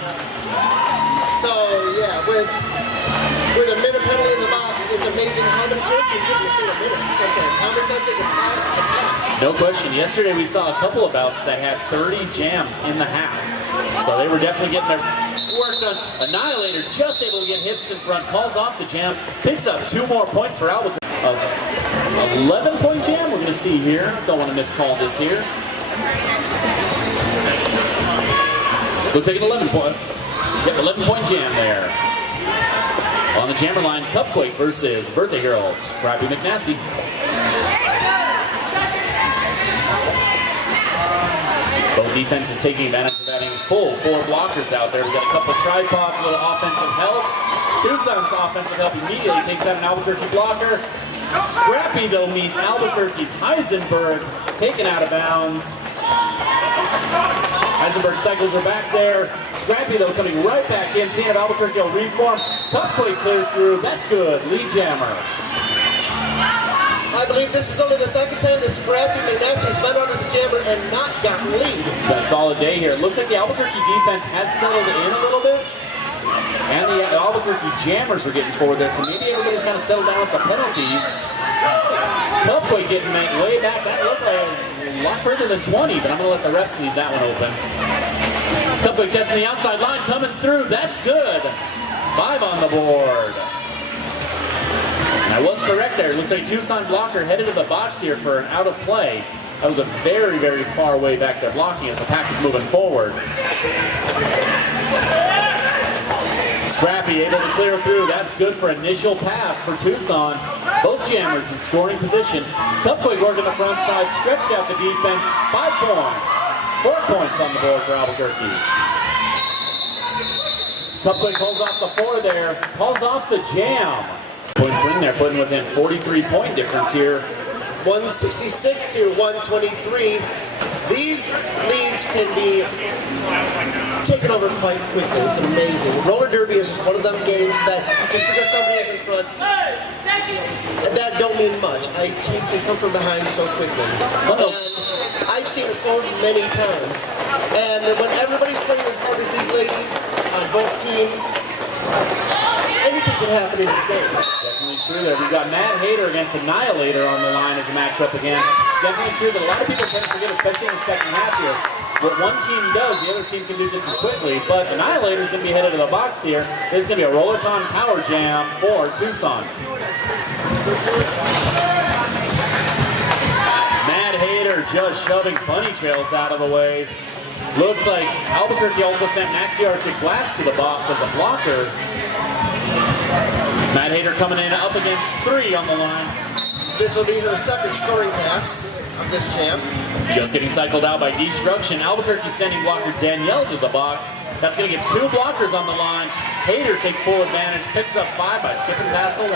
So yeah, with a minute penalty in the box, it's amazing how many jams you get in a single minute. Sometimes, how many times they can pass the pack. No question. Yesterday we saw a couple of bouts that had 30 jams in the half. So they were definitely getting their work done. Annihilator just able to get hips in front, calls off the jam, picks up 2 more points for Albuquerque. 11-point jam we're going to see here. Don't want to miscall this here. Looks like an 11-point. Yep, 11-point jam there. On the jammer line, Cupquake versus Birthday Girl, Scrappy McNasty. Both defenses taking advantage of having full 4 blockers out there. We've got a couple of tripods, a little offensive help. Tucson's offensive help immediately takes out an Albuquerque blocker. Scrappy, though, meets Albuquerque's Heisenberg, taken out of bounds. Heisenberg cycles her back there. Scrappy, though, coming right back in. Seeing if Albuquerque will reform. Cupquake clears through. That's good. Lead jammer. I believe this is only the second time that Scrappy McNasty has been on as a jammer and not gotten lead. It's been a solid day here. It looks like the Albuquerque defense has settled in a little bit. And the Albuquerque jammers are getting forward there, so maybe everybody's kind of settled down with the penalties. Cupquake getting way back. That looked like a lot further than 20, but I'm going to let the refs leave that one open. Cupquake testing the outside line, coming through. That's good. 5 on the board. And I was correct there. It looks like Tucson blocker headed to the box here for an out of play. That was a very, very far way back there blocking as the pack is moving forward. Scrappy able to clear through. That's good for initial pass for Tucson. Both jammers in scoring position. Cupquake working the front side, stretched out the defense. 5 points. 4 points on the board for Albuquerque. Cupquake pulls off the 4 there. Pulls off the jam. Point swing there, putting within 43-point difference here. 166 to 123. These leads can be taken over quite quickly. It's amazing. Roller derby is just one of them games that just because somebody is in front, that don't mean much. A team can come from behind so quickly. And I've seen it so many times. And when everybody's playing as hard as these ladies on both teams, anything can happen in these games. Definitely true there. We've got Mad Hater against Annihilator on the line as a matchup again. Definitely true that a lot of people tend to forget, especially in the second half here, what one team does, the other team can do just as quickly. But Annihilator is going to be headed to the box here. This is going to be a RollerCon power jam for Tucson. Mad Hater just shoving bunny trails out of the way. Looks like Albuquerque also sent Maxi Arctic Blast to the box as a blocker. Mad Hater coming in up against 3 on the line. This will be her second scoring pass of this jam. Just getting cycled out by Destruction. Albuquerque sending blocker Danielle to the box. That's going to give 2 blockers on the line. Hayter takes full advantage, picks up 5 by skipping past the 1.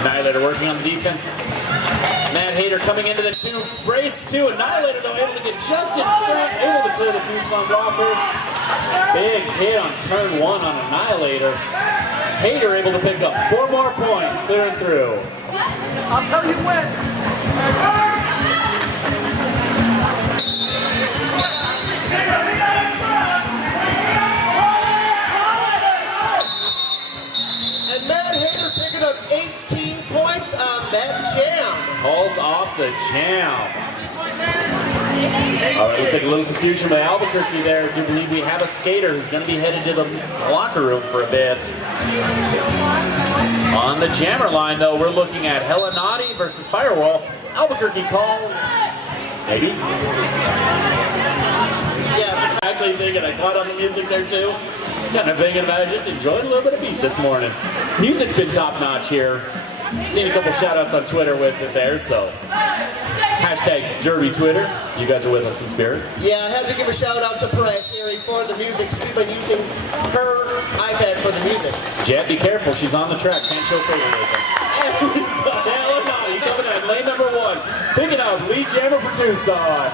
Annihilator working on the defense. Mad Hater coming into the 2, brace 2. Annihilator though able to get just in front, able to clear the 2 sun blockers. Big hit on turn 1 on Annihilator. Hater able to pick up 4 more points, clearing through. I'll tell you when. And Mad Hater picking up 18 points on that jam. Calls off the jam. All right, looks like a little confusion by Albuquerque there. I do believe we have a skater who's going to be headed to the locker room for a bit. On the jammer line, though, we're looking at Helenati versus Firewall. Albuquerque calls, maybe. Yeah, it's a Actually thinking I caught on the music there too. Kind of thinking about it, just enjoying a little bit of beat this morning. Music's been top notch here. Seen a couple shout outs on Twitter with it there, so. Hashtag Derby Twitter. You guys are with us in spirit. Yeah, I have to give a shout out to Pariah Carey for the music. We've been using her iPad for the music. Jet, be careful. She's on the track. Can't show favoritism. Helenati coming in lane number 1. Picking up lead jammer for Tucson.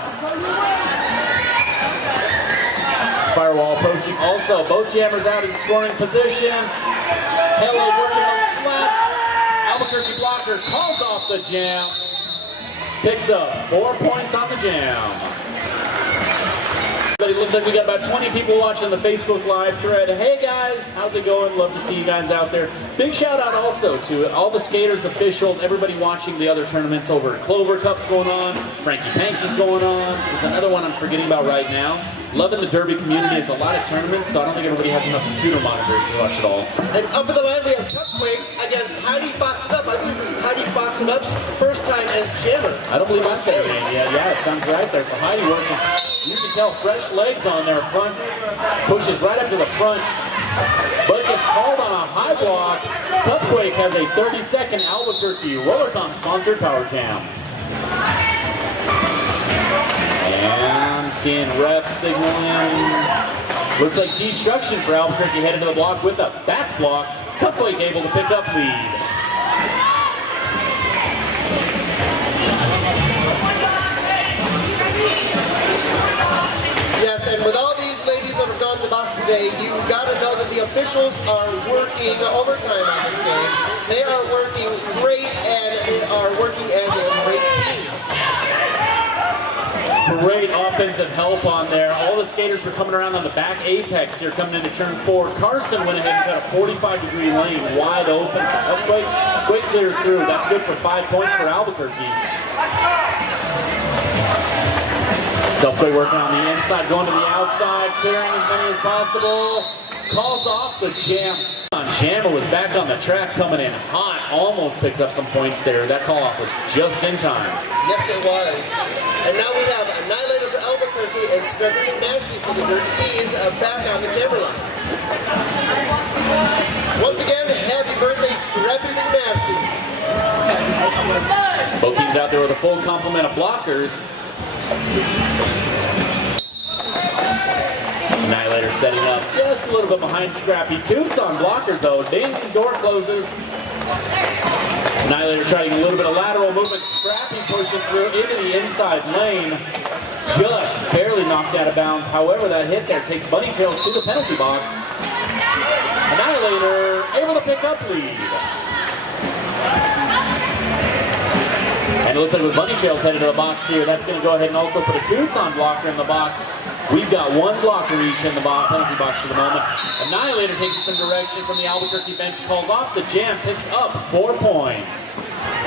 Firewall approaching also. Both jammers out in scoring position. Hello working on the last. Albuquerque blocker calls off the jam. Picks up 4 points on the jam. But it looks like we got about 20 people watching the Facebook Live thread. Hey guys, how's it going? Love to see you guys out there. Big shout out also to all the skaters, officials, everybody watching the other tournaments over at Clover Cup's going on. Frankie Panky's going on. There's another one I'm forgetting about right now. Loving the Derby community. It's a lot of tournaments, so I don't think everybody has enough computer monitors to watch it all. And up in the line we have Cupquake against Heidi Fox It Up. I believe this is Heidi Fox It Up's first time as jammer. I don't believe I said it yet. Yeah, it sounds right there. So Heidi working. You can tell fresh legs on there. Front pushes right up to the front, but gets called on a high block. Cupquake has a 30-second Albuquerque Rollercon sponsored power jam. And seeing refs signaling. Looks like destruction for Albuquerque headed to the block with a back block. Cupquake able to pick up lead. Yes, and with all these ladies that have gone to the box today, you got to know that the officials are working overtime on this game. They are working great, and they are working as a great team. Great offensive help on there. All the skaters were coming around on the back apex here, coming into turn 4. Carson went ahead and got a 45-degree lane wide open. Quick clears through. That's good for 5 points for Albuquerque. Quick working on the inside, going to the outside, clearing as many as possible. Calls off the jam. Jammer was back on the track, coming in hot. Almost picked up some points there. That call off was just in time. Yes, it was. And now we have Annihilator for Albuquerque and Scrubbing McNasty for the Dirty Tees back on the jammer line. Once again, happy birthday, Scrubbing McNasty. Both teams out there with a full complement of blockers. Annihilator setting up just a little bit behind Scrappy. Tucson blockers though. Ding, door closes. Annihilator trying a little bit of lateral movement. Scrappy pushes through into the inside lane. Just barely knocked out of bounds. However, that hit there takes Bunny Tails to the penalty box. Annihilator able to pick up lead. And it looks like with Bunny Tails headed to the box here, that's going to go ahead and also put a Tucson blocker in the box. We've got 1 blocker each in the penalty box for the moment. Annihilator taking some direction from the Albuquerque bench, calls off the jam, picks up 4 points.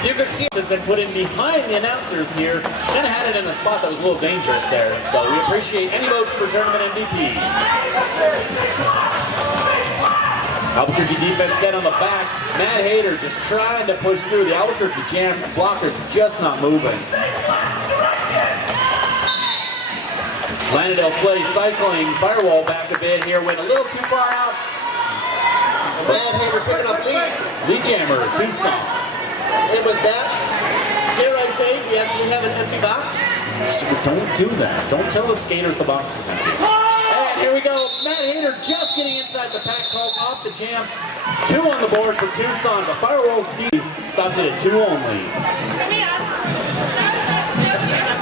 You can see has been put in behind the announcers here. Kind of had it in a spot that was a little dangerous there. So we appreciate any votes for tournament MVP. Albuquerque defense set on the back. Mad Hater just trying to push through. The Albuquerque jam blockers just not moving. Lanadale Slay cycling. Firewall back a bit here. Went a little too far out. Mad Hater picking up lead. Lead jammer, Tucson. And with that, dare I say, we actually have an empty box. Don't do that. Don't tell the skaters the box is empty. And here we go. Matt Hayter just getting inside the pack, calls off the jam. 2 on the board for Tucson, but Firewall's D stopped it at 2 only.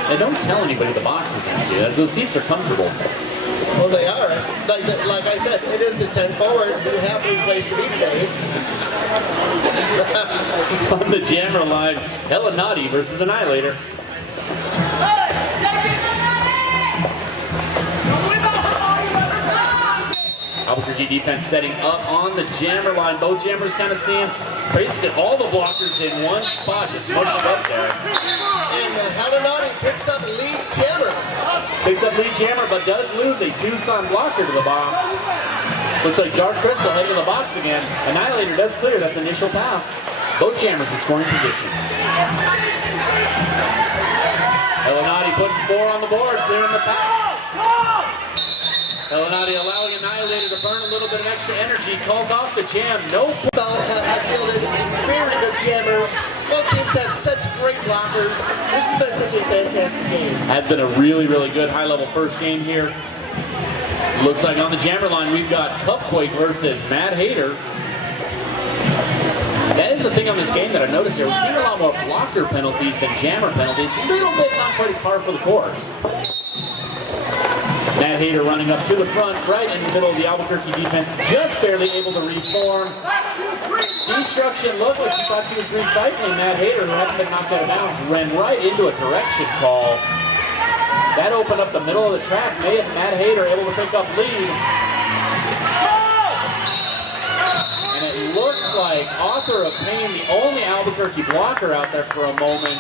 And don't tell anybody the box is empty. Those seats are comfortable. Well, they are. Like I said, it is the 10 forward, the happening place to be today. On the jammer line, Hella Naughty versus Annihilator. Albuquerque defense setting up on the jammer line. Both jammers kind of seeing basically all the blockers in one spot, just mushed up there. And Halanati picks up lead jammer. Picks up lead jammer, but does lose a Tucson blocker to the box. Looks like Dark Crystal heading to the box again. Annihilator does clear. That's initial pass. Both jammers in scoring position. Elanati putting 4 on the board, clearing the pack. Elanati allowing Annihilator to burn a little bit of extra energy. Calls off the jam. No. Have fielded very good jammers. Both teams have such great blockers. This has been such a fantastic game. Has been a really, really good high-level first game here. Looks like on the jammer line we've got Cupquake versus Mad Hater. That is the thing on this game that I've noticed here. We've seen a lot more blocker penalties than jammer penalties. A little bit not quite as par for the course. Mad Hater running up to the front, right in the middle of the Albuquerque defense, just barely able to reform. Destruction looked like she thought she was recycling. Mad Hater, who hadn't been knocked out of bounds, ran right into a direction call. That opened up the middle of the track, made Mad Hater able to pick up lead. And it looks like Author of Pain, the only Albuquerque blocker out there for a moment.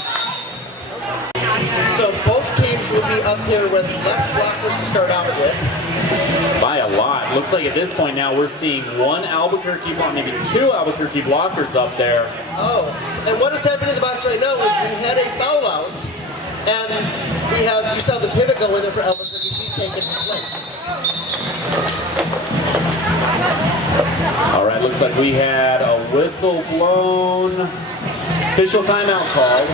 So both teams will be up here with less blockers to start out with. By a lot. Looks like at this point now we're seeing 1 Albuquerque block, maybe 2 Albuquerque blockers up there. Oh, and what is happening in the box right now is we had a foul out, and you saw the pivot go in there for Albuquerque. She's taken place. All right, looks like we had a whistle blown. Official timeout called.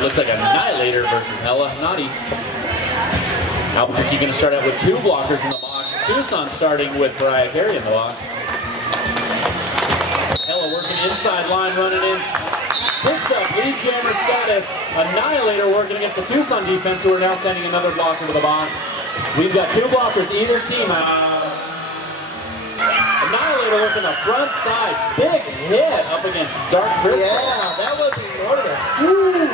Looks like Annihilator versus Hella Naughty. Albuquerque going to start out with 2 blockers in the box. Tucson starting with Mariah Carey in the box. Hella working inside line, running in. Picks up lead jammer status. Annihilator working against the Tucson defense, who are now sending another blocker to the box. We've got 2 blockers either team. Annihilator working the front side. Big hit up against Dark Crystal. Yeah, that was enormous. Woo.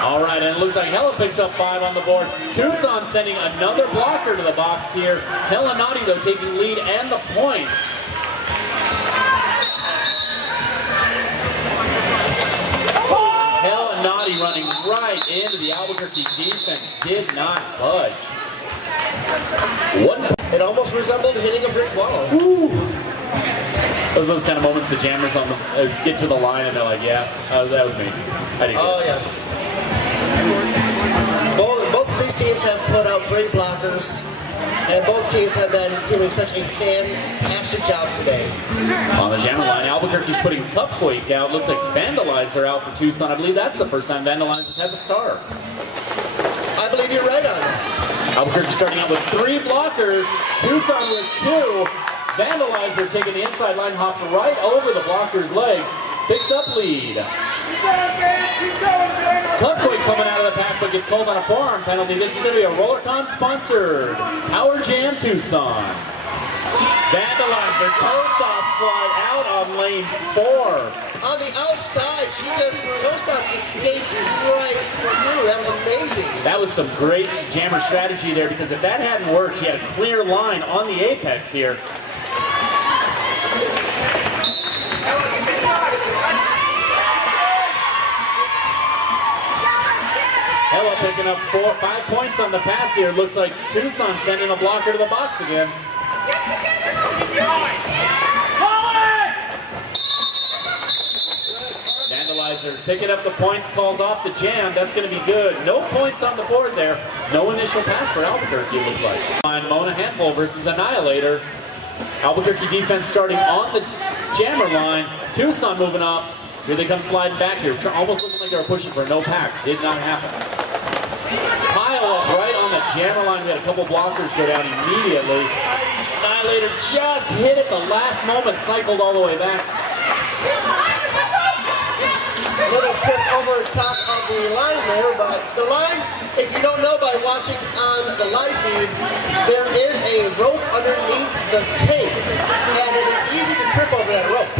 All right, and it looks like Hella picks up 5 on the board. Tucson sending another blocker to the box here. Hella Naughty, though, taking lead and the points. Hella Naughty running right into the Albuquerque defense. Did not budge. It almost resembled hitting a brick wall. Woo. Those kind of moments the jammers on the get to the line and they're like, yeah, that was me. I didn't Oh, yes. Both of these teams have put out great blockers, and both teams have been doing such a fantastic job today. On the jammer line, Albuquerque's putting Cupquake out. Looks like Vandalizer out for Tucson. I believe that's the first time Vandalizer's had the start. I believe you're right on that. Albuquerque starting out with 3 blockers. Tucson with 2. Vandalizer taking the inside line, hopped right over the blocker's legs. Picks up lead. Cupquake coming out of the pack, but gets called on a forearm penalty. This is going to be a Rollercon sponsored Power Jam Tucson. Vandalizer toe stop slide out on lane 4. On the outside, she just toe stops and skates right through. That was amazing. That was some great jammer strategy there, because if that hadn't worked, she had a clear line on the apex here. Hella picking up 5 points on the pass here. Looks like Tucson sending a blocker to the box again. Vandalizer Vandalizer picking up the points, calls off the jam. That's going to be good. No points on the board there. No initial pass for Albuquerque, it looks like. On Mona Handful versus Annihilator. Albuquerque defense starting on the jammer line. Tucson moving up. Here they come sliding back here. Almost looking like they were pushing for no pack. Did not happen. Pile up right on the jammer line. We had a couple blockers go down immediately. Annihilator just hit it the last moment, cycled all the way back. Little trip over top of the line there, but the line, if you don't know by watching on the live feed, there is a rope underneath the tank, and it is easy to trip over that rope.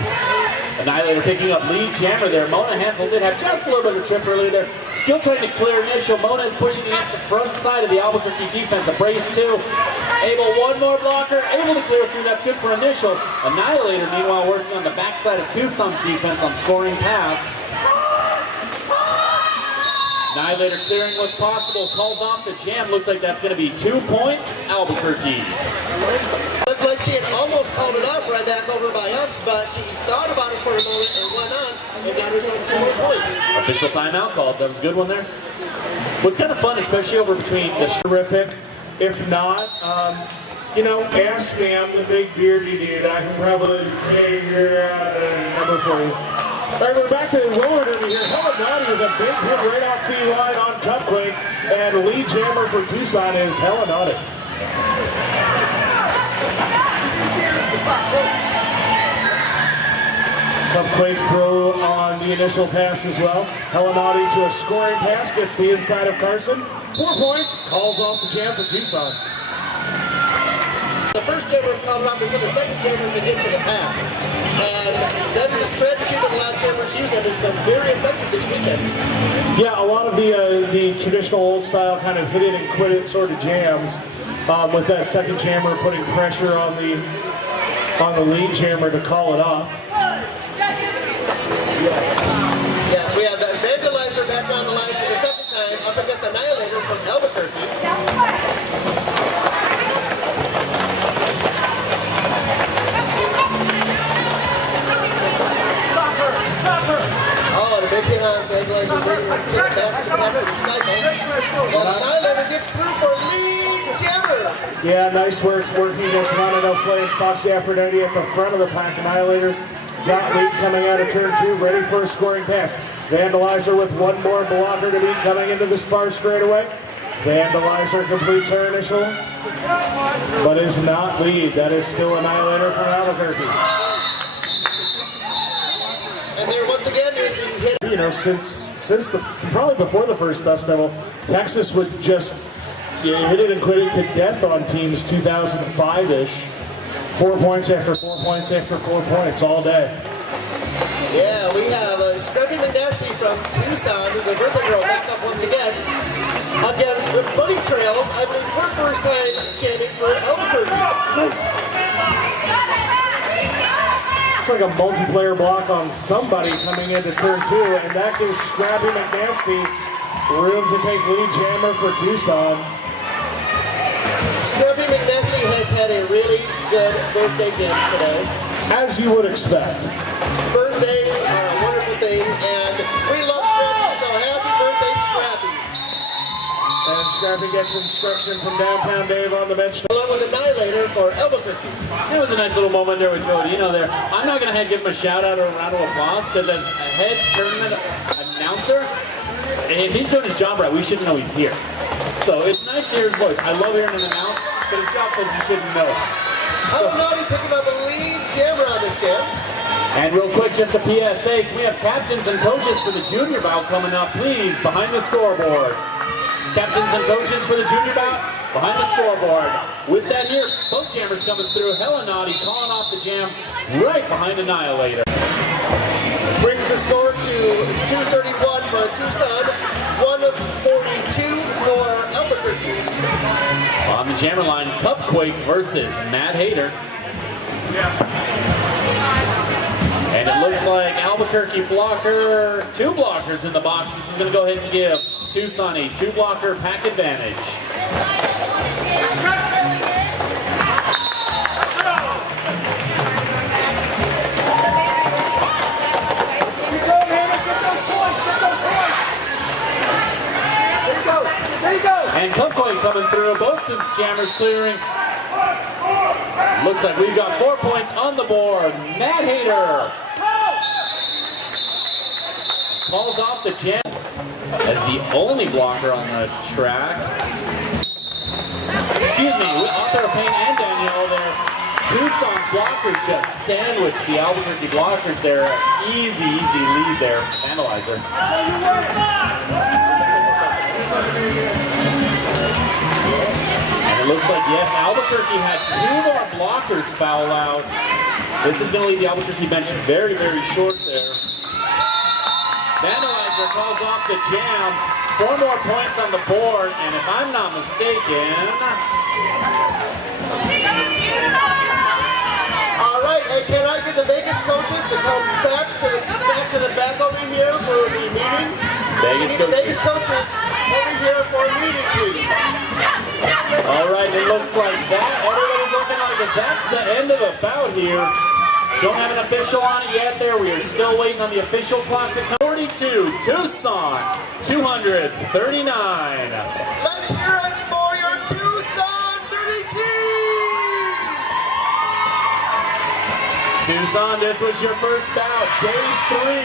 Annihilator picking up lead jammer there. Mona Handful did have just a little bit of a trip earlier there. Still trying to clear initial. Mona is pushing against the front side of the Albuquerque defense. A brace two. Able one more blocker. Able to clear through. That's good for initial. Annihilator meanwhile working on the backside of Tucson's defense on scoring pass. Annihilator clearing what's possible. Calls off the jam. Looks like that's going to be 2 points. Albuquerque. Looked like she had almost called it off right back over by us, but she thought about it for a moment and went on and got herself 2 more points. Official timeout called. That was a good one there. What's kind of fun, especially over between the Terrific. If not, you know, ask me, I'm the big beardy dude. I can probably figure out a number for you. All right, we're back to Willard over here. Hella Naughty with a big hit right off the line on Cupquake. And lead jammer for Tucson is Hella Naughty. Cupquake throw on the initial pass as well. Hella Naughty to a scoring pass, gets the inside of Carson. 4 points, calls off the jam for Tucson. The first jammer called it off before the second jammer could get to the pack. And that is a strategy that a lot of jammers use and has been very effective this weekend. Yeah, a lot of the traditional old style kind of hit it and quit it sort of jams, with that second jammer putting pressure on the lead jammer to call it off. Yes, we have Vandalizer back on the line for the second time up against Annihilator from Albuquerque. Oh, the big hit on Vandalizer bringing her to the back to recycle. And Annihilator gets through for lead jammer. Yeah, nice work working against Mountain El Slay and Foxy Aphrodite at the front of the pack. Annihilator got lead coming out of turn 2, ready for a scoring pass. Vandalizer with one more blocker to beat coming into this far straightaway. Vandalizer completes her initial, but is not lead. That is still Annihilator from Albuquerque. And there once again is the hit. You know, since probably before the first Dust Devil, Texas would just hit it and quit it to death on teams 2005-ish. 4 points after 4 points after 4 points all day. Yeah, we have Scrubbie McNasty from Tucson, the birthday girl, back up once again against the Bunny Trails. I believe her first time jamming for Albuquerque. Nice. It's like a multiplayer block on somebody coming into turn 2, and that gives Scrappy McNasty room to take lead jammer for Tucson. Scrubbie McNasty has had a really good birthday game today. As you would expect. Birthdays are a wonderful thing, and we love Scrappy, so happy birthday, Scrappy. And Scrappy gets instruction from Downtown Dave on the bench. Along with Annihilator for Albuquerque. It was a nice little moment there with Jodino there. I'm not going to give him a shout out or a round of applause because as a head tournament announcer, if he's doing his job right, we shouldn't know he's here. So it's nice to hear his voice. I love hearing him announce, but his job says you shouldn't know. How about he picking up a lead jammer on this jam? And real quick, just a PSA, we have captains and coaches for the junior bout coming up, please, behind the scoreboard. Captains and coaches for the junior bout, behind the scoreboard. With that here, both jammers coming through. Hella Naughty calling off the jam right behind Annihilator. Brings the score to 231 for Tucson, 142 for Albuquerque. On the jammer line, Cupquake versus Mad Hater. And it looks like Albuquerque blocker, 2 blockers in the box. This is going to go ahead and give Tucson a 2-blocker pack advantage. And Cupquake coming through, both the jammers clearing. Looks like we've got 4 points on the board. Matt Hayter calls off the jam as the only blocker on the track. Excuse me, Arthur Payne and Danielle there. Tucson's blockers just sandwiched the Albuquerque blockers there. Easy lead there. Analyzer. And it looks like, yes, Albuquerque had 2 more blockers foul out. This is going to leave the Albuquerque bench very short there. Analyzer calls off the jam. 4 more points on the board, and if I'm not mistaken... All right, and can I get the Vegas coaches to come back to the back over here for the meeting? The Vegas coaches over here for a meeting, please. All right, it looks like that. Everybody's looking like it. That's the end of the bout here. Don't have an official on it yet there. We are still waiting on the official clock to come. 42, Tucson, 239. Let's hear it for your Tucson Dirty Tees! Tucson, this was your first bout. Day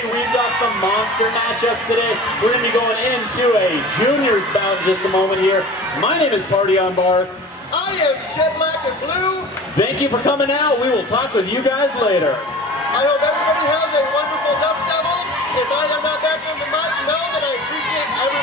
3, we've got some monster matchups today. We're going to be going into a juniors bout in just a moment here. My name is Party on Bar. I am Jet Black and Blue. Thank you for coming out. We will talk with you guys later. I hope everybody has a wonderful Dust Devil. If I am not back on the mic, know that I appreciate everybody.